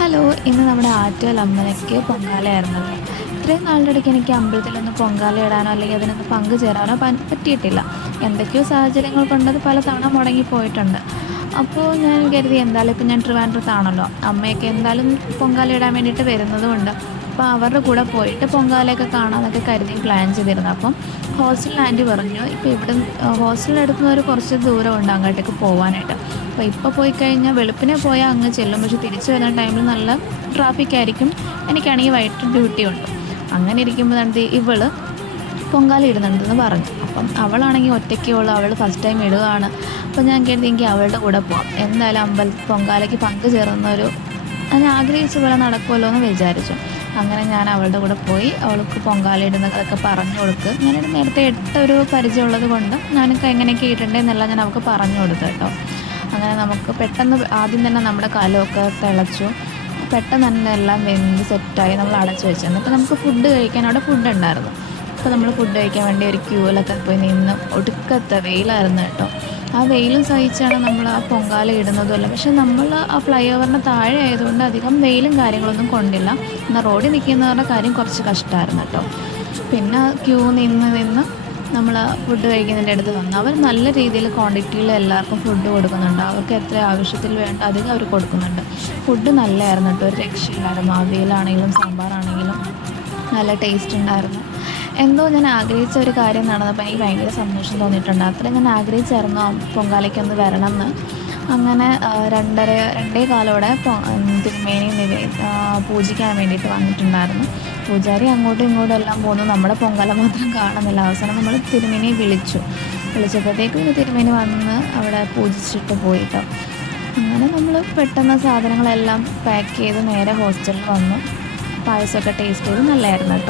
Hello, ഇന്ന് നമ്മുടെ ആറ്റുകാൽ അമ്പലയ്ക്ക് പൊങ്കാലയായിരുന്നല്ലോ. ഇത്രയും നാളുടെ ഇടയ്ക്ക് എനിക്ക് അമ്പലത്തിലൊന്ന് പൊങ്കാല ഇടാനോ അല്ലെങ്കിൽ അതിനൊന്ന് പങ്കുചേരാനോ പറ്റിയിട്ടില്ല. എന്തൊക്കെയോ സാഹചര്യങ്ങൾ കൊണ്ടത് പലതവണ മുടങ്ങിപ്പോയിട്ടുണ്ട്. അപ്പോൾ ഞാൻ കരുതി എന്തായാലും ഇപ്പം ഞാൻ ട്രിവാൻഡ്രത്താണല്ലോ, അമ്മയൊക്കെ എന്തായാലും പൊങ്കാല ഇടാൻ വേണ്ടിയിട്ട് വരുന്നതുകൊണ്ട് അപ്പോൾ അവരുടെ കൂടെ പോയിട്ട് പൊങ്കാലയൊക്കെ കാണാമെന്നൊക്കെ കരുതി പ്ലാൻ ചെയ്തിരുന്നു. അപ്പം ഹോസ്റ്റലിൽ ആൻറ്റി പറഞ്ഞു ഇപ്പോൾ ഇവിടെ ഹോസ്റ്റലിനടുത്ത് നിന്ന് ഒരു കുറച്ച് ദൂരമുണ്ട് അങ്ങോട്ടേക്ക് പോകാനായിട്ട്. അപ്പോൾ ഇപ്പോൾ പോയി കഴിഞ്ഞാൽ വെളുപ്പിനെ പോയാൽ അങ്ങ് ചെല്ലും, പക്ഷെ തിരിച്ചു വരുന്ന ടൈമിൽ നല്ല ട്രാഫിക് ആയിരിക്കും. എനിക്കാണെങ്കിൽ വൈകിട്ട് ഡ്യൂട്ടി ഉണ്ട്. അങ്ങനെ ഇരിക്കുമ്പോഴാണ് ഇവള് പൊങ്കാല ഇടുന്നുണ്ടെന്ന് പറഞ്ഞു. അപ്പം അവളാണെങ്കിൽ ഒറ്റയ്ക്കേ ഉള്ളൂ, അവൾ ഫസ്റ്റ് ടൈം ഇടുകയാണ്. അപ്പോൾ ഞാൻ കരുതിയെങ്കിൽ അവളുടെ കൂടെ പോകാം, എന്തായാലും പൊങ്കാലയ്ക്ക് പങ്കുചേർന്നൊരു ഞാൻ ആഗ്രഹിച്ച പോലെ നടക്കുമല്ലോ എന്ന് വിചാരിച്ചു. അങ്ങനെ ഞാൻ അവളുടെ കൂടെ പോയി അവൾക്ക് പൊങ്കാല ഇടുന്നതൊക്കെ പറഞ്ഞു കൊടുത്ത്, ഞാനത് നേരത്തെ ഇട്ടൊരു പരിചയമുള്ളത് കൊണ്ട് ഞാനൊക്കെ എങ്ങനെയൊക്കെ ഇടേണ്ടതെന്നെല്ലാം ഞാൻ അവൾക്ക് പറഞ്ഞു കൊടുത്തു കേട്ടോ. അങ്ങനെ നമുക്ക് പെട്ടെന്ന് ആദ്യം തന്നെ നമ്മുടെ കലമൊക്കെ തിളച്ചു, പെട്ടെന്ന് തന്നെ എല്ലാം വെന്ത് സെറ്റായി നമ്മൾ അടച്ചു വെച്ചു. എന്നിട്ട് നമുക്ക് ഫുഡ് കഴിക്കാൻ അവിടെ ഫുഡ് ഉണ്ടായിരുന്നു. അപ്പോൾ നമ്മൾ ഫുഡ് കഴിക്കാൻ വേണ്ടി ഒരു ക്യൂവിലൊക്കെ പോയി നിന്ന് ഒടുക്കത്തെ വെയിലായിരുന്നു കേട്ടോ. ആ വെയിലും സഹിച്ചാണ് നമ്മൾ ആ പൊങ്കാല ഇടുന്നതുമല്ല. പക്ഷെ നമ്മൾ ആ ഫ്ലൈ ഓവറിന് താഴെ ആയതുകൊണ്ട് അധികം വെയിലും കാര്യങ്ങളൊന്നും കൊണ്ടില്ല. എന്നാൽ റോഡിൽ നിൽക്കുന്നവരുടെ കാര്യം കുറച്ച് കഷ്ടമായിരുന്നു കേട്ടോ. പിന്നെ ക്യൂ നിന്ന് നമ്മൾ ഫുഡ് കഴിക്കുന്നതിൻ്റെ അടുത്ത് വന്നു. അവർ നല്ല രീതിയിൽ ക്വാണ്ടിറ്റിയിൽ എല്ലാവർക്കും ഫുഡ് കൊടുക്കുന്നുണ്ട്. അവർക്ക് എത്ര ആവശ്യത്തിൽ വേണ്ട അധികം അവർ കൊടുക്കുന്നുണ്ട്. ഫുഡ് നല്ലതായിരുന്നു കേട്ടോ, ഒരു രക്ഷയില്ലായിരുന്നു. അവിയലാണെങ്കിലും സാമ്പാറാണെങ്കിലും നല്ല ടേസ്റ്റ് ഉണ്ടായിരുന്നു. എന്തോ ഞാൻ ആഗ്രഹിച്ച ഒരു കാര്യം നടന്നപ്പോൾ എനിക്ക് ഭയങ്കര സന്തോഷം തോന്നിയിട്ടുണ്ട്. അത്രയും ഞാൻ ആഗ്രഹിച്ചായിരുന്നു പൊങ്കാലയ്ക്കൊന്ന് വരണം എന്ന്. അങ്ങനെ 2:15 തിരുമേനി പൂജിക്കാൻ വേണ്ടിയിട്ട് വന്നിട്ടുണ്ടായിരുന്നു. പൂജാരി അങ്ങോട്ടും ഇങ്ങോട്ടും എല്ലാം പോന്നു, നമ്മുടെ പൊങ്കാല മാത്രം കാണുന്നില്ല. അവസാനം നമ്മൾ തിരുമേനിയെ വിളിച്ചപ്പോഴത്തേക്കും തിരുമേനി വന്ന് അവിടെ പൂജിച്ചിട്ട് പോയിട്ടോ. അങ്ങനെ നമ്മൾ പെട്ടെന്ന് സാധനങ്ങളെല്ലാം പാക്ക് ചെയ്ത് നേരെ ഹോസ്റ്റലിൽ വന്നു. പായസമൊക്കെ ടേസ്റ്റ് ചെയ്ത് നല്ലതായിരുന്നു കേട്ടോ.